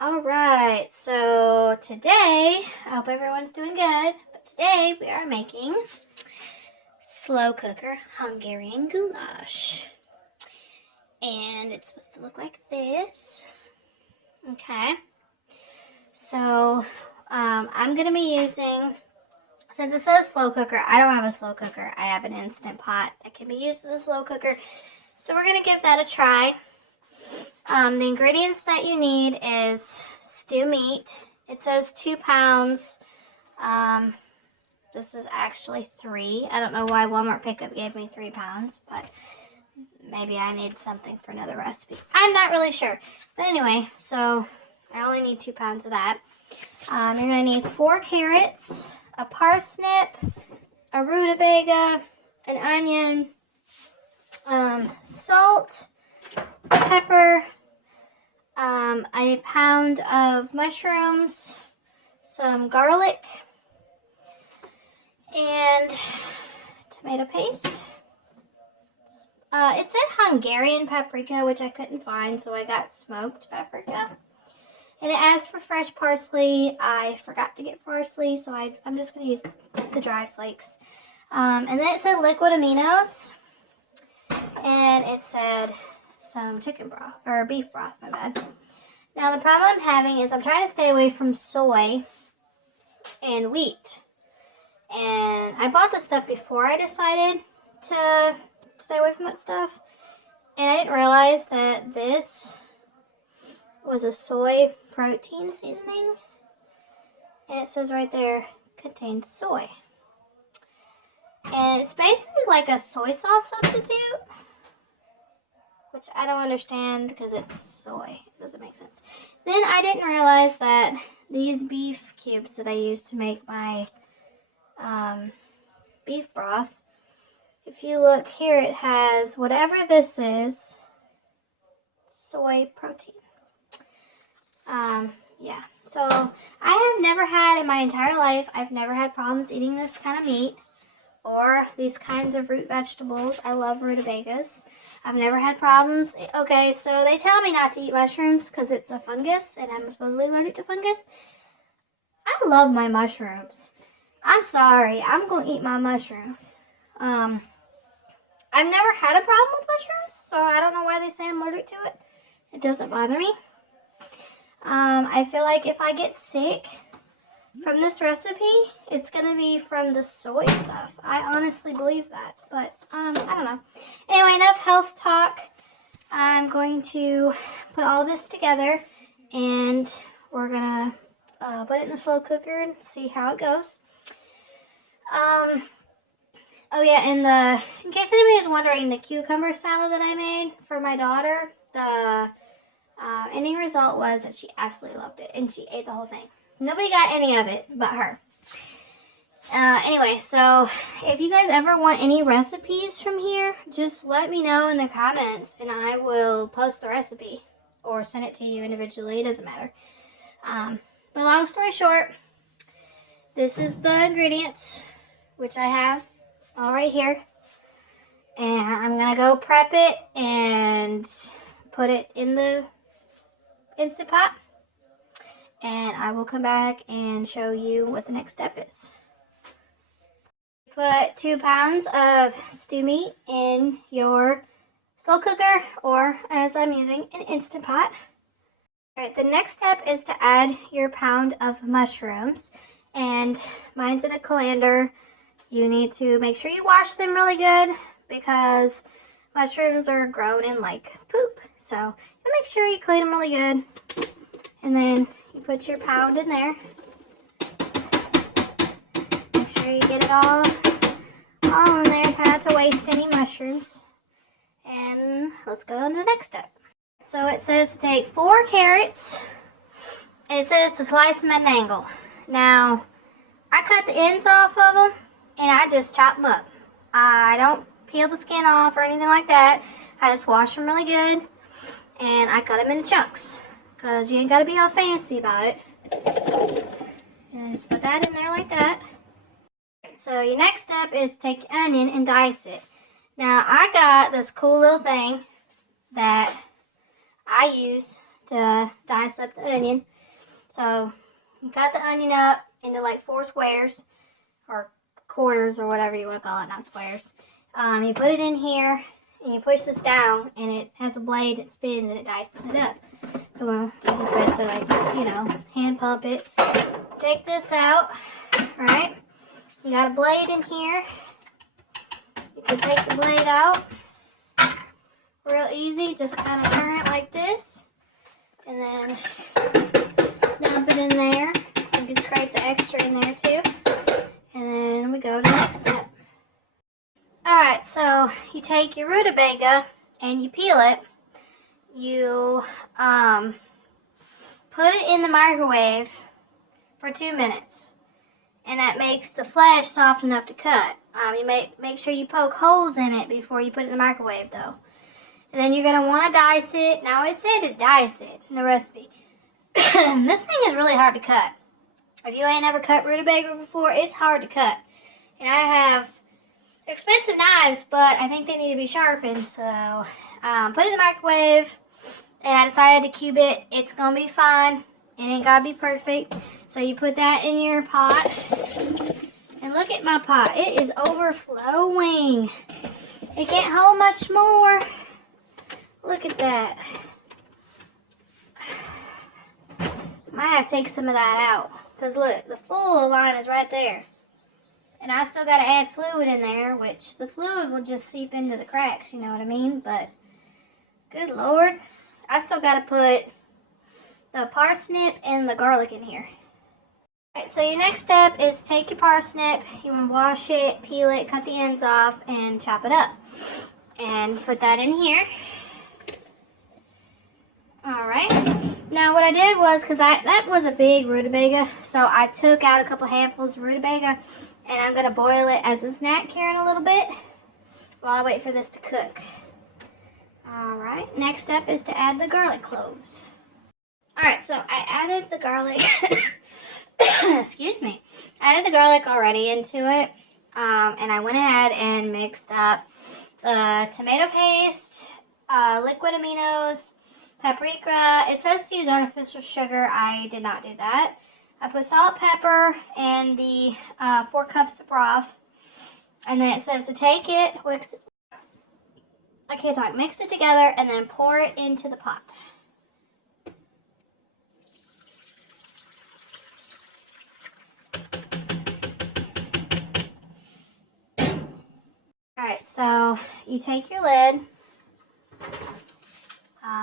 Alright, so today, I hope everyone's doing good, but today we are making slow cooker Hungarian goulash. And it's supposed to look like this. Okay, so I'm going to be using, since it says slow cooker, I don't have a slow cooker. I have an Instant Pot that can be used as a slow cooker. So we're going to give that a try. The ingredients that you need is stew meat. It says 2 pounds. This is actually 3. I don't know why Walmart Pickup gave me 3 pounds, but maybe I need something for another recipe. I'm not really sure. But anyway, so I only need 2 pounds of that. You're going to need 4 carrots, a parsnip, a rutabaga, an onion, salt, pepper, a pound of mushrooms, some garlic, and tomato paste. It said Hungarian paprika, which I couldn't find, so I got smoked paprika. And it asked for fresh parsley. I forgot to get parsley, so I'm just going to use the dried flakes. And then it said liquid aminos, and it said some chicken broth, or beef broth, my bad. Now the problem I'm having is I'm trying to stay away from soy and wheat. And I bought this stuff before I decided to stay away from that stuff. And I didn't realize that this was a soy protein seasoning. And it says right there, contains soy. And it's basically like a soy sauce substitute, which I don't understand because it's soy. It doesn't make sense. Then I didn't realize that these beef cubes that I use to make my beef broth, if you look here, it has whatever this is, soy protein. Yeah, so I have never had in my entire life, I've never had problems eating this kind of meat or these kinds of root vegetables. I love rutabagas. I've never had problems. Okay, so they tell me not to eat mushrooms because it's a fungus and I'm supposedly allergic to fungus. I love my mushrooms. I'm sorry, I'm going to eat my mushrooms. I've never had a problem with mushrooms, so I don't know why they say I'm allergic to it. It doesn't bother me. I feel like if I get sick from this recipe, it's going to be from the soy stuff. I honestly believe that, but I don't know. Anyway, enough health talk. I'm going to put all this together, and we're going to put it in the slow cooker and see how it goes. Oh yeah, and in case anybody is wondering, the cucumber salad that I made for my daughter, the ending result was that she absolutely loved it, and she ate the whole thing. So nobody got any of it but her. Anyway, so if you guys ever want any recipes from here, just let me know in the comments, and I will post the recipe or send it to you individually. It doesn't matter. But long story short, this is the ingredients, which I have all right here. And I'm going to go prep it and put it in the Instant Pot. And I will come back and show you what the next step is. Put 2 pounds of stew meat in your slow cooker, or as I'm using, an Instant Pot. Alright, the next step is to add your pound of mushrooms. And mine's in a colander. You need to make sure you wash them really good because mushrooms are grown in like poop. So you make sure you clean them really good. And then you put your pound in there. Make sure you get it all in there. Try not to waste any mushrooms. And let's go on to the next step. So it says to take 4 carrots. And it says to slice them at an angle. Now, I cut the ends off of them and I just chop them up. I don't peel the skin off or anything like that. I just wash them really good and I cut them into chunks because you ain't got to be all fancy about it. And just put that in there like that. So your next step is take your onion and dice it. Now I got this cool little thing that I use to dice up the onion. So you cut the onion up into like 4 squares or quarters or whatever you want to call it, not squares. You put it in here and you push this down, and it has a blade that spins and it dices it up. So you just basically like, hand pump it. Take this out, right? You got a blade in here. You can take the blade out real easy. Just kind of turn it like this, and then dump it in there. You can scrape the extra in there too. And then we go to the next step. Alright, so you take your rutabaga and you peel it. You put it in the microwave for 2 minutes. And that makes the flesh soft enough to cut. You make sure you poke holes in it before you put it in the microwave though. And then you're going to want to dice it. Now it said to dice it in the recipe. This thing is really hard to cut. If you ain't ever cut rutabaga before, it's hard to cut. And I have expensive knives, but I think they need to be sharpened. So put it in the microwave, and I decided to cube it. It's going to be fine. It ain't got to be perfect. So you put that in your pot. And look at my pot. It is overflowing. It can't hold much more. Look at that. Might have to take some of that out. Because look, the full line is right there. And I still got to add fluid in there, which the fluid will just seep into the cracks, you know what I mean? But, good Lord. I still got to put the parsnip and the garlic in here. Alright, so your next step is take your parsnip. You want to wash it, peel it, cut the ends off, and chop it up. And put that in here. Alright, now what I did was, because that was a big rutabaga, so I took out a couple handfuls of rutabaga, and I'm going to boil it as a snack here in a little bit, while I wait for this to cook. Alright, next step is to add the garlic cloves. Alright, so I added the garlic, excuse me, I added the garlic already into it, and I went ahead and mixed up the tomato paste, liquid aminos, paprika. It says to use artificial sugar. I did not do that. I put salt, pepper, and the 4 cups of broth. And then it says to take it, mix it together, and then pour it into the pot. Alright, so you take your lid.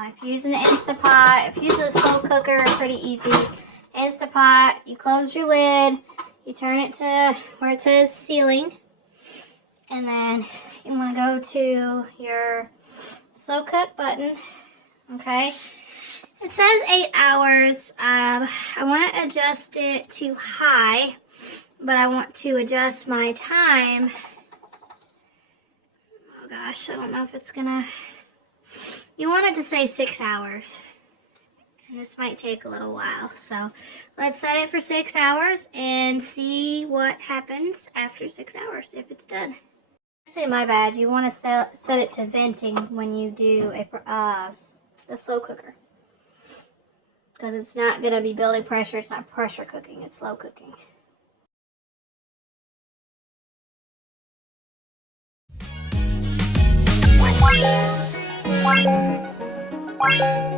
If you're using an Instapot, if you're using a slow cooker, pretty easy. Instapot, you close your lid, you turn it to where it says sealing, and then you want to go to your slow cook button, okay? It says 8 hours. I want to adjust it to high, but I want to adjust my time. Oh gosh, I don't know if it's gonna... You want it to say 6 hours, and this might take a little while, so let's set it for 6 hours and see what happens after 6 hours if it's done. Actually, my bad, you want to set it to venting when you do the slow cooker, because it's not going to be building pressure. It's not pressure cooking, it's slow cooking. Wow.